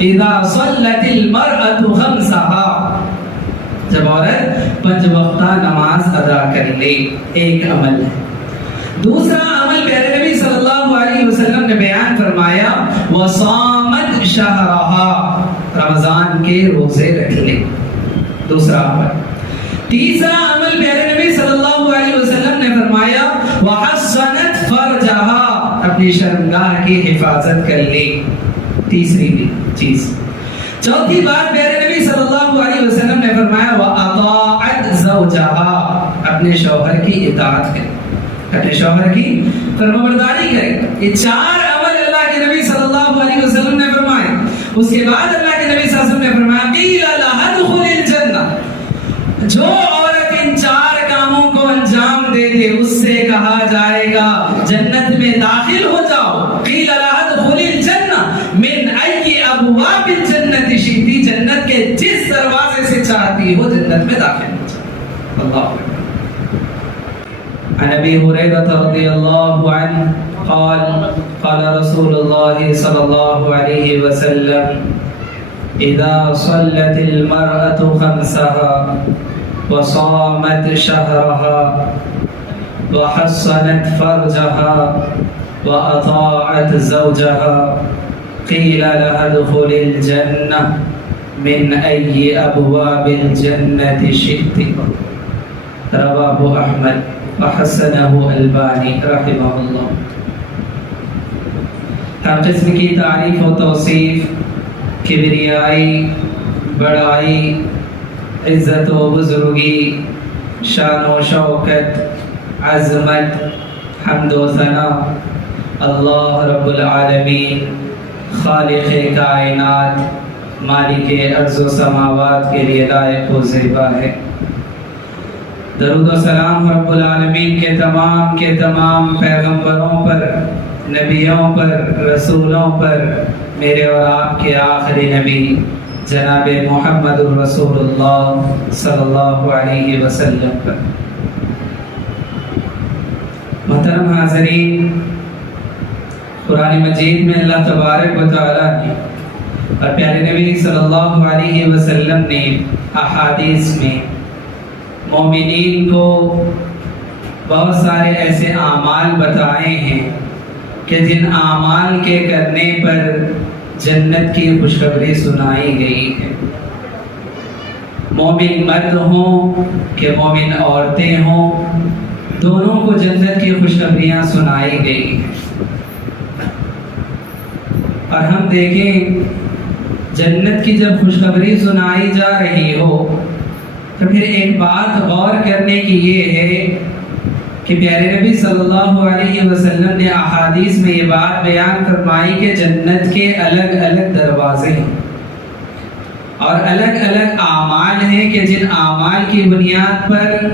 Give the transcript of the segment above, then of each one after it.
اذا صلت المرأة خمسها، جب عورت 5 وقتہ نماز ادا کر لے، ایک عمل ہے۔ دوسرا عمل پیارے نبی صلی اللہ علیہ وسلم نے بیان فرمایا وصامت شہرها، رمضان کے روزے رکھ لے، دوسرا عمل۔ تیسرا عمل پیارے نبی صلی اللہ علیہ وسلم نے فرمایا وحصنت فرجها، اپنی شرمگاہ کی حفاظت کر لی، تیسری بھی چیز۔ چوتھی بات پیارے نبی صلی اللہ علیہ وسلم نے فرمایا وَأَطَاعَتْ زَوْجَهَا، اپنے شوہر کی اطاعت کرے، اپنے شوہر کی فرمانبرداری کرے۔ یہ 4 عمل اللہ کے نبی صلی اللہ علیہ وسلم نے فرمائے۔ اس کے بعد اللہ کے نبی صلی اللہ علیہ وسلم نے فرمایا قِيلَ لَهَا ادْخُلِ الْجَنَّةَ، جو عورت ان 4 کاموں کو انجام دے دے اس سے کہا جائے گا جنت میں داخل ہو جاؤ۔ قِيلَ لَهَا ادْخُلِ الْجَنَّةَ مِنْ أَيِّ أَبْوَابِ الْجَنَّةِ شِئْتِ، جنت کے جس دروازے سے چاہتی ہو جنت میں داخل ہو جاؤ۔ اللہ اکبر۔ عن ابي هريره رضي الله عنه قال قال رسول الله صلى الله عليه وسلم اذا صلت المرأة خمسها وصامت شهرها وحصنت فرجها وأطاعت زوجها قيل لها ادخل الجنة من أي أبواب الجنة شئت، رواه أحمد وحسنه البانی رحمہ اللہ۔ ہر قسم کی تعریف و توصیف، کبریائی، بڑائی، عزت و بزرگی، شان و شوکت، عظمت، حمد و ثنا اللہ رب العالمین خالق کائنات مالک ارض و سماوات کے لیے لائق و زیبا ہے۔ درود و سلام رب العالمین کے تمام پیغمبروں پر، نبیوں پر، رسولوں پر، میرے اور آپ کے آخری نبی جناب محمد الرسول اللہ صلی اللہ علیہ وسلم پر۔ محترم حاضرین، قرآن مجید میں اللہ تبارک و تعالیٰ نے اور پیارے نبی صلی اللہ علیہ وسلم نے احادیث میں مومنین کو بہت سارے ایسے اعمال بتائے ہیں کہ جن اعمال کے کرنے پر جنت کی خوشخبری سنائی گئی ہے۔ مومن مرد ہوں کہ مومن عورتیں ہوں، دونوں کو جنت کی خوشخبریاں سنائی گئی ہیں۔ اور ہم دیکھیں جنت کی جب خوشخبری سنائی جا رہی ہو تو پھر ایک بات غور کرنے کی یہ ہے کہ پیارے نبی صلی اللہ علیہ وسلم نے احادیث میں یہ بات بیان فرمائی کہ جنت کے الگ الگ دروازے ہیں اور الگ الگ اعمال ہیں کہ جن اعمال کی بنیاد پر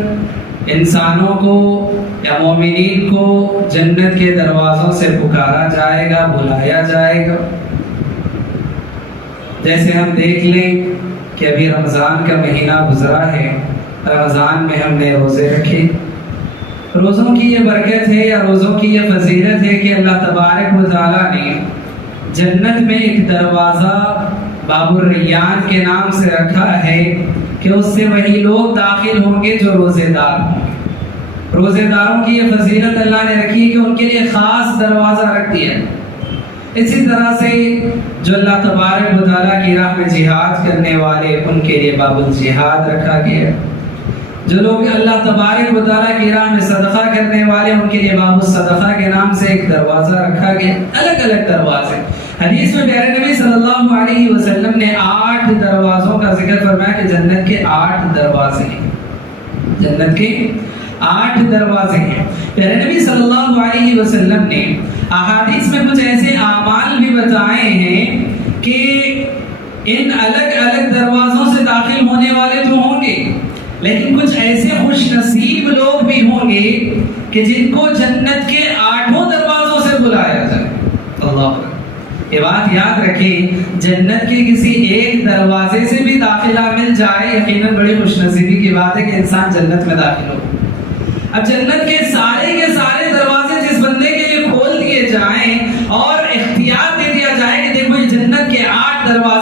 انسانوں کو یا مومنین کو جنت کے دروازوں سے پکارا جائے گا، بلایا جائے گا۔ جیسے ہم دیکھ لیں کہ ابھی رمضان کا مہینہ گزرا ہے، رمضان میں ہم نے روزے رکھے۔ روزوں کی یہ برکت ہے یا روزوں کی یہ فضیلت ہے کہ اللہ تبارک و تعالیٰ نے جنت میں ایک دروازہ باب الریان کے نام سے رکھا ہے کہ اس سے وہی لوگ داخل ہوں گے جو روزے دار ہوں گے۔ روزے داروں کی یہ فضیلت اللہ نے رکھی کہ ان کے لیے خاص دروازہ رکھ دیا۔ اسی طرح سے جو اللہ تبارک و تعالیٰ کی راہ میں جہاد کرنے والے ان کے لیے باب الجہاد رکھا گیا۔ جو لوگ اللہ تبارک و تعالیٰ کی راہ میں صدقہ کرنے والے ان کے لیے باب الصدقہ کے نام سے ایک دروازہ رکھا گیا۔ الگ الگ دروازے۔ حدیث میں پیارے نبی صلی اللہ علیہ وسلم نے 8 دروازوں کا ذکر فرمایا کہ جنت کے 8 دروازے ہیں۔ جنت کے 8 دروازے ہیں۔ پیارے نبی صلی اللہ علیہ وسلم نے احادیث میں کچھ ایسے اعمال بھی بتائے ہیں کہ ان الگ الگ دروازوں سے داخل ہونے والے تو ہوں گے، لیکن کچھ ایسے خوش نصیب لوگ بھی ہوں گے کہ جن کو جنت کے 8 دروازوں سے بلایا جائے۔ اللہ، یہ بات یاد رکھیں، جنت کے کسی ایک دروازے سے بھی داخلہ مل جائے یقیناً بڑی خوش نصیبی کی بات ہے کہ انسان جنت میں داخل ہو۔ اب جنت کے سارے دروازے جس بندے کے لیے کھول دیے جائیں اور اختیار دے دیا جائے کہ دیکھو یہ جنت کے 8 دروازے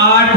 8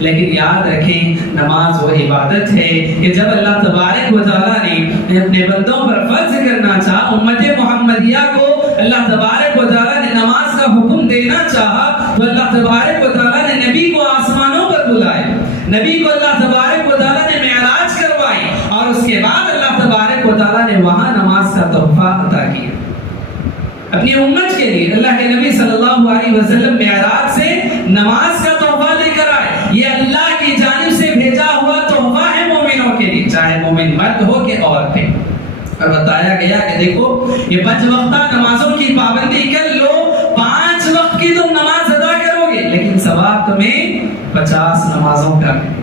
لیکن یاد رکھیں نماز وہ عبادت ہے کہ جب اللہ تبارک و تعالیٰ نے اپنے بندوں پر فرض کرنا چاہا، امت محمدیہ کو اللہ تبارک و تعالیٰ نے نماز کا حکم دینا چاہا، تو اللہ تبارک و تعالیٰ نے نبی کو آسمانوں پر بلائے، نبی کو اللہ تبارک و تعالیٰ نے معراج کروائی، اور اس کے بعد اللہ تبارک و تعالیٰ نے وہاں نماز کا تحفہ عطا کیا اپنی امت کے لیے۔ اللہ کے نبی صلی اللہ علیہ وسلم معراج سے نماز کا تحفہ لے کر آئے، یہ اللہ کی جانب سے بھیجا ہوا تحفہ ہے مومنوں کے لیے، چاہے مومن مرد ہو کہ عورتیں۔ اور بتایا گیا کہ دیکھو یہ 5 وقتہ نمازوں کی پابندی کر لو، 5 وقت کی تم نماز ادا کرو گے، لیکن ثواب تمہیں 50 نمازوں کا ہے۔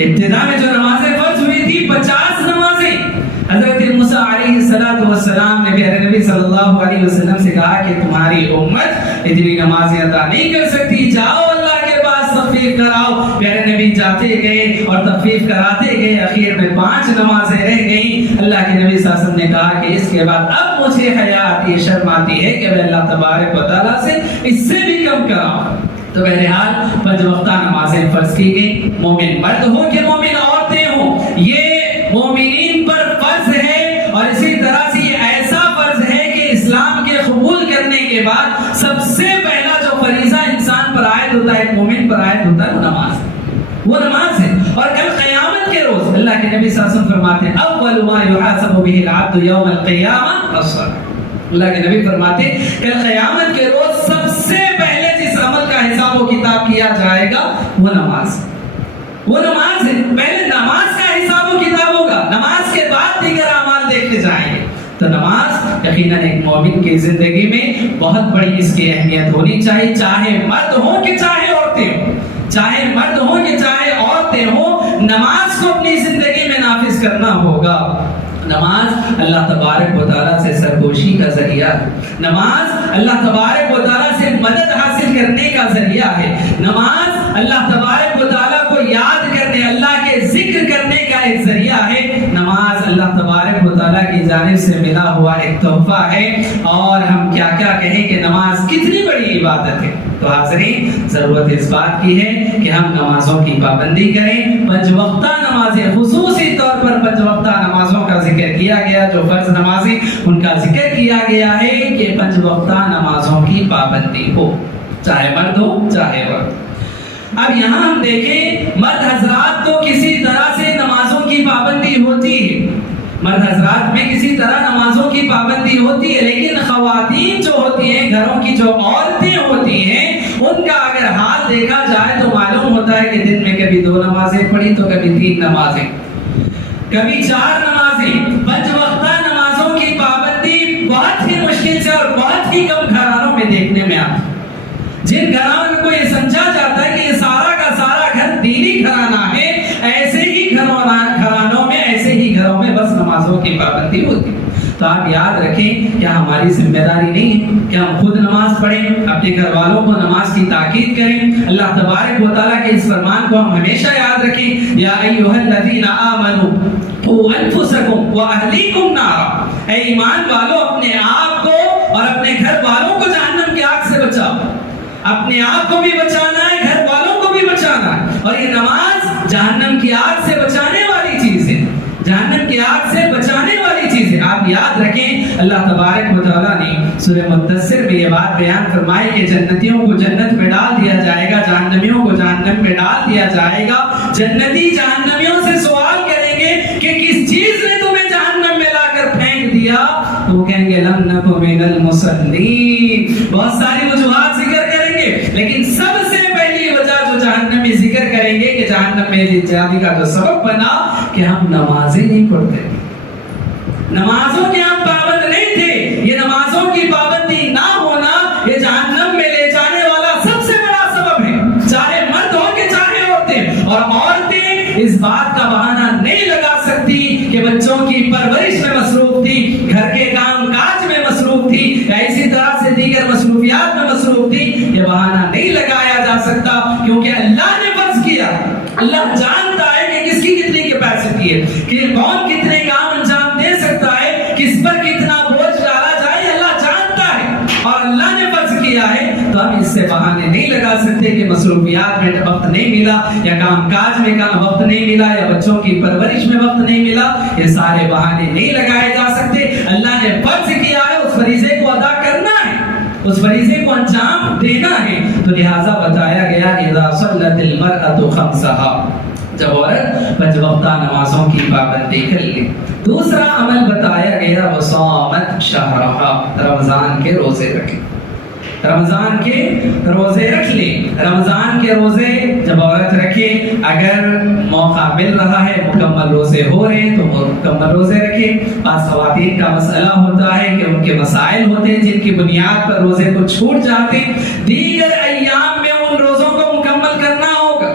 ابتدا میں جو نمازیں فرض ہوئی تھی 50 نمازیں، حضرت موسیٰ علیہ السلام نے پیارے نبی صلی اللہ علیہ وسلم سے کہا کہ تمہاری امت اتنی نمازیں ادا نہیں کر سکتی، جاؤ اللہ کے پاس تخفیف کراؤ۔ پیارے نبی جاتے گئے اور تخفیف کراتے گئے، اخیر میں 5 نمازیں رہ گئیں۔ اللہ کے نبی صلی اللہ علیہ وسلم نے کہا کہ اس کے بعد اب مجھے حیا آتی ہے، شرم آتی ہے کہ میں اللہ تبارک و تعالیٰ سے اس سے بھی کم کراؤں۔ تو بہرحال 5 وقتہ نمازیں فرض کی گئی، مومن مرد ہو کہ مومن عورتیں ہوں، یہ مومنین پر فرض ہے۔ اور اسی طرح سے یہ ایسا فرض ہے کہ اسلام کے قبول کرنے کے بعد سب سے پہلا جو فریضہ انسان پر عائد ہوتا ہے، ایک مومن پر عائد ہوتا ہے، وہ نماز ہے۔ اور کل قیامت کے روز اللہ کے نبی صلی اللہ علیہ وسلم فرماتے ہیں اول ما یحاسب به العبد یوم القیامہ الصلاۃ۔ اللہ کے نبی فرماتے ہیں کل قیامت کے روز سب سے پہلے جس عمل کا حساب و کتاب کیا جائے گا وہ نماز ہے۔ پہلے نماز کا حساب و کتاب ہوگا، نماز کے بعد دیگر اعمال دیکھے جائیں گے۔ تو نماز یقیناً ایک مومن کی زندگی میں بہت بڑی اس کی اہمیت ہونی چاہیے، چاہے مرد ہوں کہ چاہے عورتیں ہوں، چاہے مرد ہوں کہ چاہے عورتیں ہوں، نماز کو اپنی زندگی میں نافذ کرنا ہوگا۔ نماز اللہ تبارک و تعالیٰ سے سرگوشی کا ذریعہ ہے، نماز اللہ تبارک و تعالیٰ سے مدد حاصل کرنے کا ذریعہ ہے، نماز اللہ تبارک و تعالیٰ کو یاد کرنے، اللہ کے ذکر کرنے کا ایک ذریعہ ہے، نماز اللہ تبارک و تعالیٰ کی جانب سے ملا ہوا ایک تحفہ ہے۔ اور ہم کیا کیا کہیں کہ نماز کتنی بڑی عبادت ہے۔ تو حاضرین ضرورت اس بات کی ہے کہ ہم نمازوں کی پابندی کریں، 5 وقتہ نمازیں، خصوصی طور پر 5 وقتہ نمازوں کا ذکر کیا گیا، جو فرض نمازیں ان کا ذکر کیا گیا ہے کہ 5 وقتہ نمازوں کی پابندی ہو، چاہے مرد ہو چاہے عورت۔ اب یہاں ہم دیکھیں مرد حضرات تو کسی طرح سے نمازوں کی پابندی ہوتی ہے، مرد حضرات میں کسی طرح نمازوں کی پابندی ہوتی ہے، لیکن خواتین جو ہوتی ہیں، گھروں کی جو عورتیں ہوتی ہیں، ان کا اگر حال دیکھا جائے تو معلوم ہوتا ہے کہ دن میں کبھی 2 نمازیں پڑھی تو کبھی 3 نمازیں، کبھی 4 نمازیں۔ 5 وقتہ نمازوں کی پابندی بہت ہی مشکل سے اور بہت ہی کم گھرانوں میں دیکھنے میں آتی ہے۔ جن گھرانوں کو یہ سمجھا جاتا ہے کہ یہ سارا کا سارا گھر دینی گھرانہ ہے، ایسے ہی گھرانوں میں، ایسے ہی گھروں میں بس نمازوں کی پابندی ہوتی ہے۔ تو آپ یاد رکھیں کیا ہماری ذمہ داری نہیں ہے کہ ہم خود نماز پڑھیں، اپنے گھر والوں کو نماز کی تاکید کریں۔ اللہ تبارک و تعالیٰ کے اس فرمان کو ہم ہمیشہ یاد رکھیں، یا ایھا الذین آمنوا قوا انفسکم واہلیکم نارا، اے ایمان والو اپنے آپ کو اور اپنے گھر والوں کو جہنم کی آگ سے بچاؤ۔ اپنے آپ کو بھی بچانا ہے، گھر والوں کو بھی بچانا ہے، اور یہ نماز جہنم کی آگ سے بچانے والی چیز ہے، جہنم کی آگ سے بچانے والی چیز ہے۔ آپ یاد رکھیں اللہ تبارک و تعالیٰ نے سورہ مدثر میں یہ بات بیان فرمائی کہ جنتیوں کو جنت میں ڈال دیا جائے گا، جہنمیوں کو جہنم میں ڈال دیا جائے گا۔ جنتی جہنمیوں سے سوال کریں گے کہ کس چیز نے تمہیں جہنم میں لا کر پھینک دیا؟ تو وہ کہیں گے لم نک من المصلین، بہت ساری وجوہات ذکر کریں گے، لیکن سب سے پہلی وجہ جو جہنم میں ذکر کریں گے کہ جہنم میں جانے کا جو سبب بنا کہ ہم نمازیں نہیں پڑھتے، نمازوں کے ہم پابند نہیں تھے۔ یہ نمازوں کی پابندی نہ ہونا یہ جہنم میں لے جانے والا سب سے بڑا سبب ہے، چاہے مرد ہو کہ چاہے عورتیں۔ اور عورتیں اس بات کا بہانہ نہیں لگا سکتی کہ بچوں کی پرورش میں مصروف تھی، گھر کے کام کاج میں مصروف تھی، یا اسی طرح سے دیگر مصروفیات میں مصروف تھی۔ یہ بہانہ نہیں لگایا جا سکتا، کیونکہ اللہ نے فرض کیا، اللہ جانتا ہے کہ کس کی کتنی کیپیسٹی ہے، کہ کون کتنے کام انجام دے سکتا ہے، کس پر کتنا بوجھ ڈالا جائے، اللہ جانتا ہے، اور اللہ نے فرض بہانے نہیں لگا سکتے کہ مصروفیات میں وقت نہیں ملا یا کام کاج میں وقت نہیں ملا یا بچوں کی پرورش میں وقت نہیں ملا. یہ سارے بہانے نہیں لگائے جا سکتے. اللہ نے فرض کیا ہے اس فریضے کو ادا کرنا ہے, اس فریضے کو انجام دینا ہے. تو لہٰذا بتایا گیا اذا صلت المرأة خمسها, جب عورت پنج وقتہ نمازوں کی پابندی کر لے. دوسرا عمل بتایا گیا وصامت شہرہا, رمضان کے روزے رکھے. رمضان کے روزے رکھ لے. رمضان کے روزے جب عورت رکھے, اگر موقع مل رہا ہے, مکمل روزے ہو رہے ہیں تو وہ مکمل روزے رکھے. بعض خواتین کا مسئلہ ہوتا ہے کہ ان کے مسائل ہوتے ہیں جن کی بنیاد پر روزے کو چھوٹ جاتے ہیں. دیگر ایام میں ان روزوں کو مکمل کرنا ہوگا.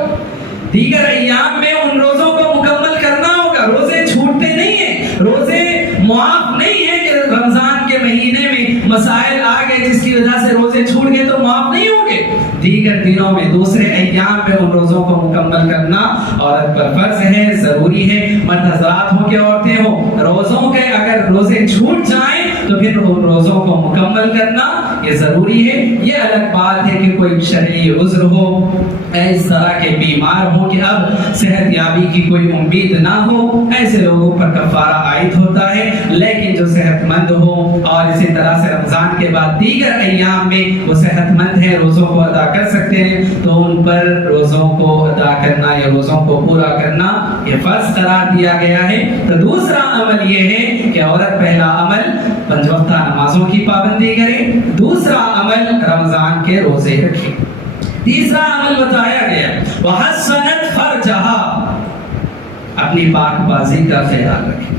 دیگر ایام میں ان روزوں کو مکمل کرنا ہوگا. روزے چھوٹتے نہیں ہیں, روزے معاف نہیں ہے کہ رمضان کے مہینے میں مسائل آ گئے جس کی وجہ سے روزے چھوٹ گئے تو معاف نہیں ہوں گے. دیگر دنوں میں, دوسرے ایام میں ان روزوں کو مکمل کرنا عورت پر فرض ہے, ضروری ہے. مرد حضرات ہو کہ عورتیں ہوں, روزوں کے اگر روزے چھوٹ جائیں تو پھر ان روزوں کو مکمل کرنا یہ ضروری ہے. یہ الگ بات ہے کہ کوئی شرعی عذر ہو, اس طرح کے بیمار ہو کہ اب صحت یابی کی کوئی امید نہ ہو, ایسے لوگوں پر کفارہ عائد ہوتا ہے. لیکن جو صحت مند ہو اور اسی طرح سے رمضان کے بعد دیگر ایام میں وہ صحت مند ہے, روزوں کو ادا کر سکتے ہیں, تو ان پر روزوں کو ادا کرنا یا روزوں کو پورا کرنا یہ فرض قرار دیا گیا ہے. تو دوسرا عمل یہ ہے کہ عورت پہلا عمل پنج وقتہ نمازوں کی پابندی کرے, دوسرا عمل رمضان کے روزے رکھے. تیسرا عمل بتایا گیا وحسنت فرجہا, اپنی پاک بازی کا خیال رکھے,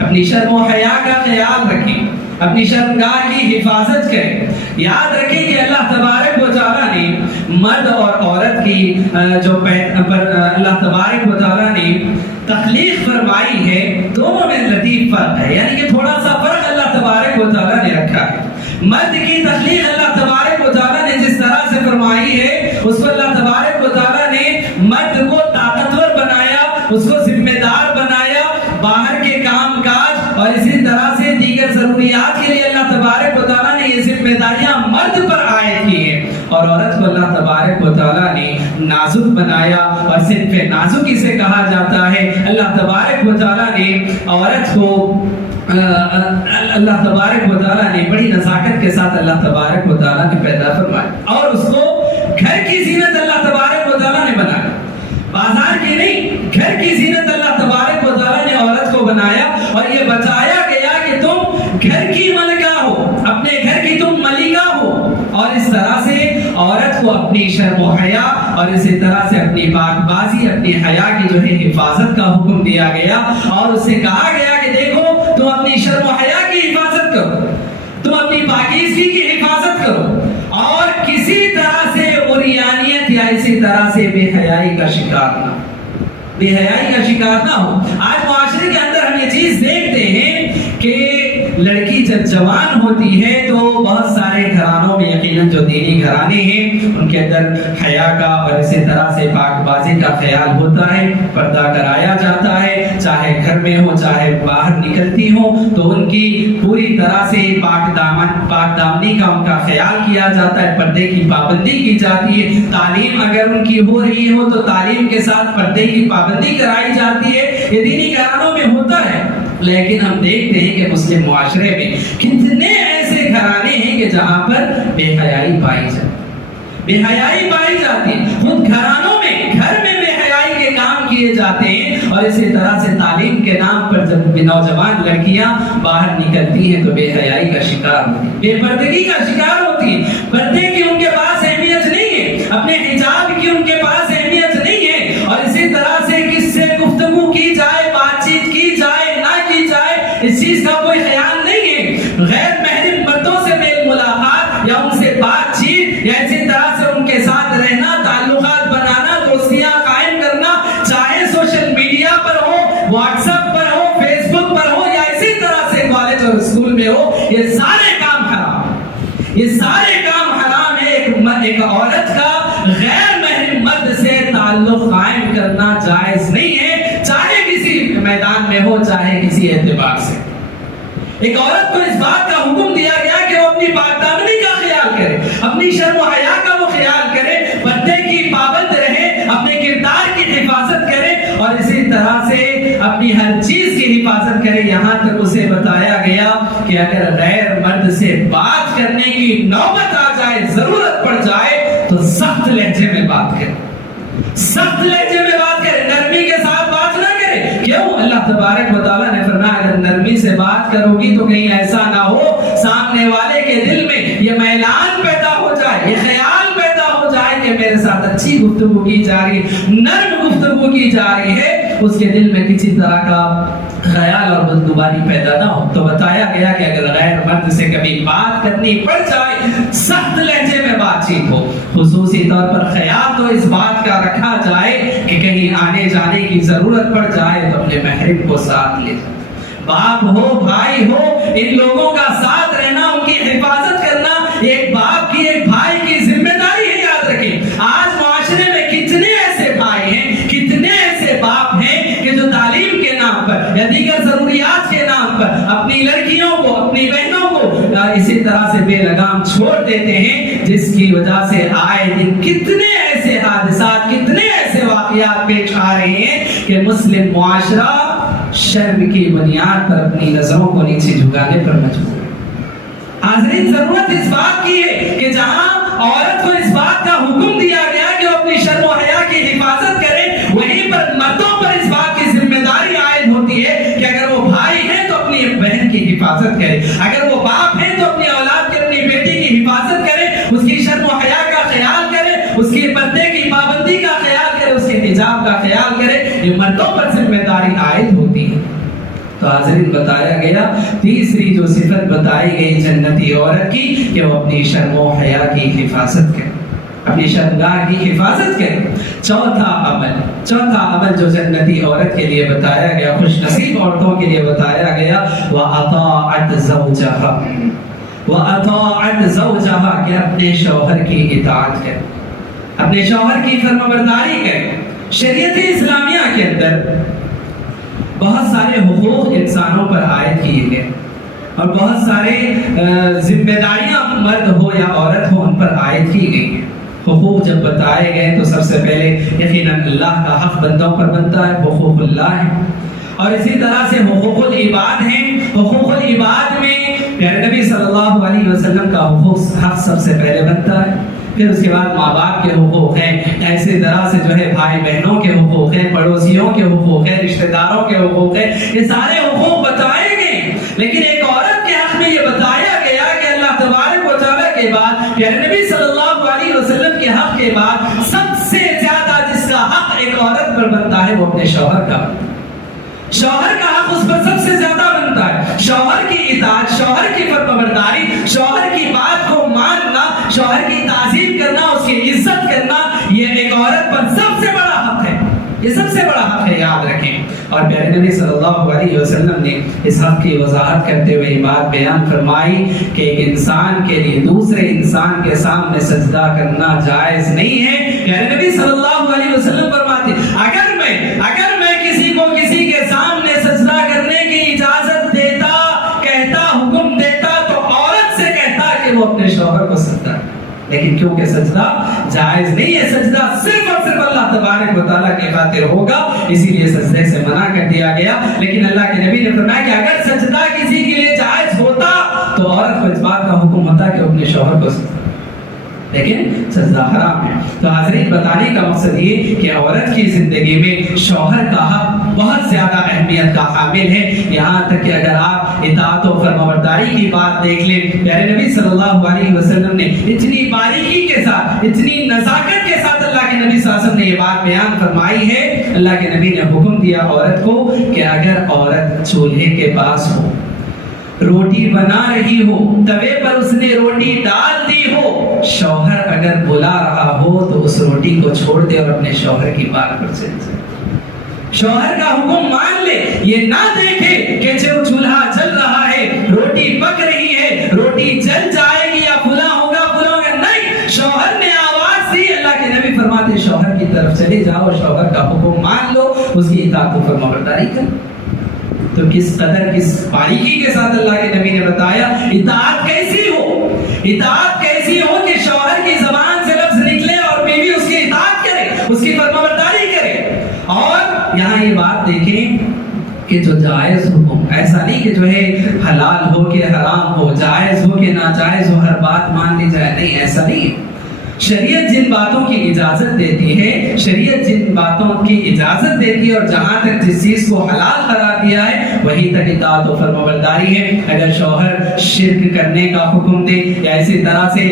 اپنی شرم و حیا کا خیال رکھیں, اپنی شرمگاہ کی حفاظت کریں. یاد رکھیں کہ اللہ تبارک و تعالیٰ نے مرد اور عورت کی جو اللہ تبارک و تعالیٰ نے تخلیق فرمائی ہے, دونوں میں لطیف فرق ہے. یعنی کہ تھوڑا سا فرق اللہ تبارک و تعالیٰ نے رکھا ہے. مرد کی تخلیق اللہ تبارک و تعالیٰ نے جس طرح سے فرمائی ہے, اس کو اللہ تبارک و تعالیٰ نے مرد کو طاقتور بنایا, اس کو ذمہ دار بنایا, باہر کے کام کاج اور اسی طرح سے دیگر ضروریات کے لیے اللہ تبارک و تعالیٰ نے یہ ذمہ داریاں مرد پر عائد کی ہیں. اور عورت کو اللہ تبارک و تعالیٰ نے نازک بنایا, اور صرف نازک اسے کہا جاتا ہے. اللہ تبارک و تعالیٰ نے عورت کو اللہ تبارک و تعالیٰ نے بڑی نزاکت کے ساتھ اللہ تبارک و تعالیٰ نے پیدا فرمایا, اور اس کو گھر کی زینت اللہ تبارک و تعالیٰ نے بنایا, بازار کی نہیں, گھر کی زینت اللہ تبارک و تعالیٰ نے عورت کو بنایا. اور یہ بتایا گیا کہ تم گھر کی ملکہ ہو, اپنے گھر کی تم ملکہ ہو. اور اس طرح سے عورت کو اپنی شرم و حیا اور اسی طرح سے اپنی پاک بازی, اپنی حیا کی جو ہے حفاظت کا حکم دیا گیا, اور اس سے کہا گیا کہ دیکھو تم اپنی شرم و حیا کی حفاظت کرو, تم اپنی پاکیزگی کی حفاظت کرو, اور کسی طرح سے عریانیت یا اسی طرح سے بے حیائی کا شکار نہ, بے حیائی کا شکار نہ ہو. آج معاشرے کے اندر ہم یہ چیز دیکھتے ہیں کہ لڑکی جب جوان ہوتی ہے تو بہت سارے گھرانوں میں, یقیناً جو دینی گھرانے ہیں, ان کے اندر حیا کا اور اسی طرح سے پاک بازی کا خیال ہوتا ہے, پردہ کرایا جاتا ہے, چاہے گھر میں ہو چاہے باہر نکلتی ہو, تو ان کی پوری طرح سے پاک دامنی کا ان کا خیال کیا جاتا ہے, پردے کی پابندی کی جاتی ہے. تعلیم اگر ان کی ہو رہی ہو تو تعلیم کے ساتھ پردے کی پابندی کرائی جاتی ہے. یہ دینی گھرانوں میں ہوتا ہے. لیکن ہم دیکھتے ہیں کہ مسلم معاشرے میں کتنے ایسے گھرانے ہیں کہ جہاں پر بے حیائی پائی جاتی, بے حیائی پائی جاتی ہے. خود گھرانوں میں, گھر میں بے حیائی کے کام کیے جاتے ہیں. اور اسی طرح سے تعلیم کے نام پر جب نوجوان لڑکیاں باہر نکلتی ہیں تو بے حیائی کا شکار ہوتی ہیں, بے پردگی کا شکار ہوتی ہیں. پردے کی ان کے پاس اہمیت نہیں ہے, اپنے حجاب کی ان کے پاس اہمیت نہیں ہے, اور اسی طرح سے کس سے گفتگو کی جائے, بات چیت کی جائے نہ کی جائے, اس چیز کا کوئی خیال نہیں ہے. غیر محرم مردوں سے میل ملاقات یا ان سے بات چیت یا اسی طرح سے ان کے ساتھ رہنا, تعلقات بنانا, دوستیاں قائم کرنا, چاہے سوشل میڈیا پر ہو, واٹس ایپ پر ہو, فیس بک پر ہو, یا اسی طرح سے کالج اور اسکول میں ہو, یہ سارے کام حرام, یہ سارے کام حرام ہے. ایک عورت کا غیر محرم مرد سے تعلق قائم کرنا جائز نہیں ہے, چاہے کسی میدان میں ہو چاہے کسی اعتبار سے. ایک عورت کو اس بات کا حکم دیا گیا کہ وہ اپنی پاک دامنی کا خیال کرے, اپنی شرم و حیا کا وہ خیال کرے، پردے کی پابند رہے، اپنے کردار کی حفاظت کرے اور اسی طرح سے اپنی ہر چیز کی حفاظت کرے. یہاں تک اسے بتایا گیا کہ اگر غیر مرد سے بات کرنے کی نوبت آ جائے، ضرورت پڑ جائے تو سخت لہجے میں بات کرے، سخت لہجے میں بات کرے، نرمی کے ساتھ بات نہ کرے. کیوں؟ اللہ تبارک و تعالیٰ نے فرمایا اگر نرمی سے بات کرو گی تو کہیں ایسا نہ ہو سامنے والے کے دل میں یہ میلان پیدا ہو جائے، یہ خیال پیدا ہو جائے کہ میرے ساتھ اچھی گفتگو کی جا رہی ہے، نرم گفتگو کی جا رہی ہے، اس کے دل میں کسی طرح کا خیال اور بدگمانی پیدا نہ ہو. تو بتایا گیا کہ اگر غیر مرد سے کبھی بات کرنی پڑ جائے، سخت لہجے میں بات چیت ہو، خصوصی طور پر خیال تو اس بات کا رکھا جائے کہ کہیں آنے جانے کی ضرورت پڑ جائے تو اپنے محرم کو ساتھ لے جائے. باپ ہو، بھائی ہو، ان لوگوں کا ساتھ رہنا، ان کی حفاظت کرنا ایک باپ کی، ایک بھائی کی ذمہ داری ہے. یاد رکھیں آج معاشرے میں کتنے ایسے بھائی ہیں، کتنے ایسے باپ ہیں کہ جو تعلیم کے نام پر یا دیگر ضروریات کے نام پر اپنی لڑکیوں کو، اپنی بہنوں کو اسی طرح سے بے لگام چھوڑ دیتے ہیں، جس کی وجہ سے آئے دن کتنے ایسے حادثات، کتنے ایسے واقعات پیش آ رہے ہیں کہ مسلم معاشرہ شرم کی بنیاد پر اپنی نظروں کو نیچے جھکانے پر مجبور ہے. حاضرین ضرورت اس بات کی ہے کہ جہاں عورت کو اس بات کا حکم دیا گیا کہ وہ اپنی شرم و حیا کی حفاظت کرے، وہیں پر مردوں پر اس بات کی ذمہ داری عائد ہوتی ہے کہ اگر وہ بھائی ہیں تو اپنی بہن کی حفاظت کرے، اگر وہ باپ ہیں تو اپنی اولاد کی، اپنی بیٹی کی حفاظت کرے، اس کی شرم و حیا کا خیال کرے، اس کی پردے کی پابندی کا خیال کرے، اس کے حجاب کا خیال کرے. یہ مردوں پر ذمہ داری عائد ہوتی ہے. تو حاضرین بتایا گیا تیسری جو صفت بتائی گئی جنتی عورت کی کہ وہ اپنی شرم و حیا کی حفاظت کرے، اپنی شرمگاہ کی حفاظت کرے. چوتھا عمل جو جنتی عورت کے لیے بتایا گیا، خوش نصیب عورتوں کے لیے بتایا گیا، وَأَطَاعَتْ زَوْجَهَا، وَأَطَاعَتْ زَوْجَهَا کہ اپنے شوہر کی اطاعت کرے، اپنے شوہر کی فرمانبرداری کرے. شریعت اسلامیہ کے اندر بہت سارے حقوق انسانوں پر عائد کیے گئے اور بہت سارے ذمہ داریاں مرد ہو یا عورت ہو ان پر عائد کی گئی ہیں. حقوق جب بتائے گئے تو سب سے پہلے یقیناً اللہ کا حق بندوں پر بنتا ہے، حقوق اللہ ہے، اور اسی طرح سے حقوق العباد ہیں. حقوق العباد میں پیارے نبی صلی اللہ علیہ وسلم کا حق سب سے پہلے بنتا ہے، پھر اس کے بعد ماں باپ کے حقوق ہیں، ایسے طرح سے جو ہے بھائی بہنوں کے حقوق ہیں، پڑوسیوں کے حقوق ہیں، رشتہ داروں کے حقوق ہیں. یہ سارے حقوق بتائے گئے، لیکن ایک عورت کے حق میں یہ بتایا گیا کہ اللہ تبارک و تعالیٰ کے بعد پیارے نبی صلی اللہ علیہ وسلم کے حق کے بعد سب سے زیادہ جس کا حق ایک عورت پر بنتا ہے وہ اپنے شوہر کا. شوہر کا حق اس پر سب سے زیادہ بنتا ہے. شوہر کی اطاعت، شوہر کی فرمانبرداری، شوہر کی بات کو ماننا، شوہر کی تعظیم کرنا، اس کی عزت کرنا، یہ ایک عورت پر سب سے بڑا حق ہے. یہ سب سے بڑا حق ہے، یاد رکھیں. اور پیارے نبی صلی اللہ علیہ وسلم نے اس حق کی وضاحت کرتے ہوئے یہ بات بیان فرمائی کہ ایک انسان کے لیے دوسرے انسان کے سامنے سجدہ کرنا جائز نہیں ہے. پیارے نبی صلی اللہ علیہ وسلم فرماتے اگر میں کسی کو کسی کے سامنے سجدہ کرنے کی اجازت دیتا، کہتا، حکم دیتا تو عورت سے کہتا کہ وہ اپنے شوہر کو سجدہ کرے، لیکن کیونکہ سجدہ جائز نہیں ہے، سجدہ صرف اور صرف اللہ تبارک و تعالیٰ کی خاطر ہوگا، اسی لیے سجدے سے منع کر دیا گیا. لیکن اللہ کے نبی نے فرمایا کہ اگر سجدہ کسی کے لیے جائز ہوتا تو عورت کو اس بات کا حکم ہوتا کہ اپنے شوہر کو سجدہ، لیکن سجدہ حرام ہے. تو حاضرین بتانے کا مقصد یہ کہ عورت کی زندگی میں شوہر کا حق بہت زیادہ اہمیت کا حامل ہے. یہاں تک کہ اگر آپ اطاعت و فرمانبرداری کی بات دیکھ لیں، پیارے نبی صلی اللہ علیہ وسلم نے اتنی باریکی کے ساتھ، اتنی نزاکت کے ساتھ اللہ کے نبی صلی اللہ علیہ وسلم نے یہ بات بیان فرمائی ہے. اللہ کے نبی نے حکم دیا عورت کو کہ اگر عورت چولہے کے پاس ہو، روٹی بنا رہی ہو، توے پر اس نے روٹی ڈال دی ہو، شوہر اگر بلا رہا ہو تو اس روٹی کو چھوڑ دے اور اپنے شوہر کی بات پر چل جائے. شوہر کا حکم مان لے، یہ نہ دیکھے کہ جو چولہا جل رہا ہے، روٹی پک رہی ہے، روٹی جل جائے گی یا پھلا ہوگا. نہیں، شوہر نے آواز دی، اللہ کے نبی فرماتے شوہر کی طرف چلے جاؤ، شوہر کا حکم مان لو، اس کی اطاعت و فرمانبرداری کرو. تو کس قدر، کس باریکی کے ساتھ اللہ کے نبی نے بتایا اطاعت کیسی ہو. اطاعت کیسی ہو کہ شوہر کی زبان سے لفظ اس کی فرمانبرداری کرے. اور یہاں یہ بات دیکھیں کہ جو جائز حکم، ایسا نہیں کہ جو ہے حلال ہو کے حرام ہو، جائز ہو کے ناجائز ہو، ہر بات مان لی جائے، نہیں، ایسا نہیں. شریعت جن باتوں کی اجازت دیتی ہے، شریعت جن باتوں کی اجازت دیتی ہے اور جہاں تک جس چیز کو حلال قرار دیا ہے وہی تک اطاعت و فرمانبرداری ہے. اگر شوہر شرک کرنے کا حکم دے یا اسی طرح سے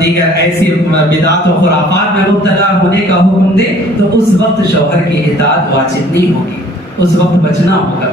دیگر ایسی بدعات و خرافات میں مبتلا ہونے کا حکم دے تو اس وقت شوہر کی اطاعت واجب نہیں ہوگی، اس وقت بچنا ہوگا.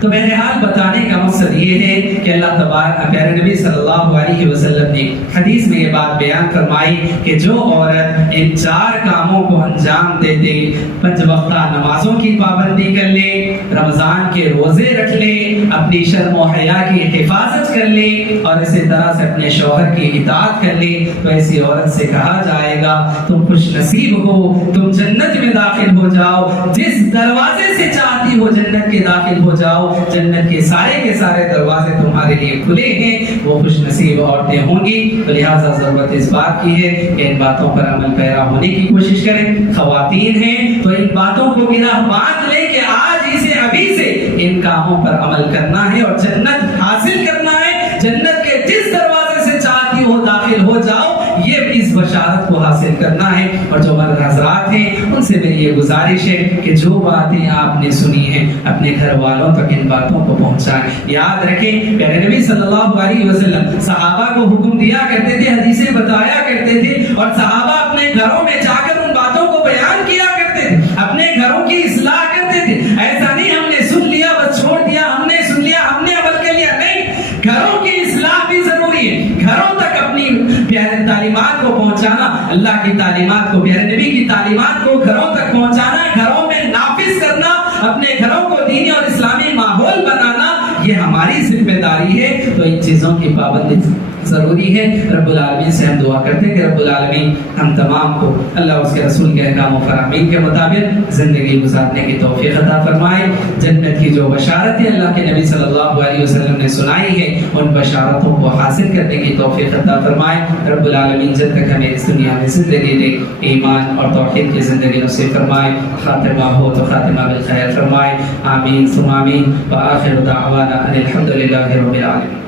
تو بہرحال بتانے کا مقصد یہ ہے کہ اللہ تبارک پیارے نبی صلی اللہ علیہ وسلم نے حدیث میں یہ بات بیان فرمائی کہ جو عورت ان 4 کاموں کو انجام دے دے، 5 وقتہ نمازوں کی پابندی کر لے، رمضان کے روزے رکھ لے، اپنی شرم و حیا کی حفاظت کر لے اور اسی طرح سے اپنے شوہر کی اطاعت کر لے، تو ایسی عورت سے کہا جائے گا تم خوش نصیب ہو، تم جنت میں داخل ہو جاؤ، جس دروازے سے چاہتی ہو جنت کے داخل ہو جاؤ، جنت کے سارے دروازے تمہارے لیے کھلے ہیں، وہ خوش نصیب عورتیں ہوں گی. تو لہٰذا ضرورت اس بات کی ہے کہ ان باتوں پر عمل پیرا ہونے کی کوشش کریں. خواتین ہیں تو ان باتوں کو گرہ باندھ لیں کہ آج ہی سے، ابھی سے ان کاموں پر عمل کرنا ہے اور جنت حاصل کرنا ہے. جنت کے جس دروازے سے چاہتی ہو داخل ہو جاؤ، یہ اس بشارت کو حاصل کرنا ہے. اور جو مرد حضرات ہیں ان سے میری یہ گزارش ہے کہ جو باتیں آپ نے سنی ہیں اپنے گھر والوں تک ان باتوں کو پہنچائیں. یاد رکھیں پیارے نبی صلی اللہ علیہ وسلم صحابہ کو حکم دیا کرتے تھے، حدیثیں بتایا کرتے تھے اور صحابہ اپنے گھروں میں جا کر ان باتوں کو بیان کیا کرتے تھے، اپنے گھروں کی اصلاح کرتے تھے. ایسا نہیں ہم نے سن لیا بس چھوڑ دیا، ہم نے سن لیا ہم نے عمل کر لیا، نہیں، گھروں کی اصلاح بھی ضروری ہے. گھروں تک اپنی پیارے تعلیمات کو پہنچانا، اللہ کی تعلیمات کو، پیارے نبی کی تعلیمات کو گھروں تک پہنچانا، گھروں میں نافذ کرنا، اپنے گھروں کو دینی اور اسلامی ماحول بنانا، یہ ہماری ذمہ داری ہے. تو ان چیزوں کی پابندی ضروری ہے. رب العالمین سے ہم دعا کرتے ہیں کہ رب العالمین ہم تمام کو اللہ اور اس کے رسول کے احکام و فرامین کے مطابق زندگی گزارنے کی توفیق عطا فرمائے. جنت کی جو بشارتیں اللہ کے نبی صلی اللہ علیہ وسلم نے سنائی ہیں ان بشارتوں کو حاصل کرنے کی توفیق عطا فرمائے. رب العالمین جب تک ہمیں اس دنیا میں زندگی دے ایمان اور توحید کی زندگی نصیب فرمائے. خاتمہ ہو تو خاتمہ بالخیر فرمائے. آمین ثم آمین. وآخر دعوانا ان الحمد للہ رب العالمین.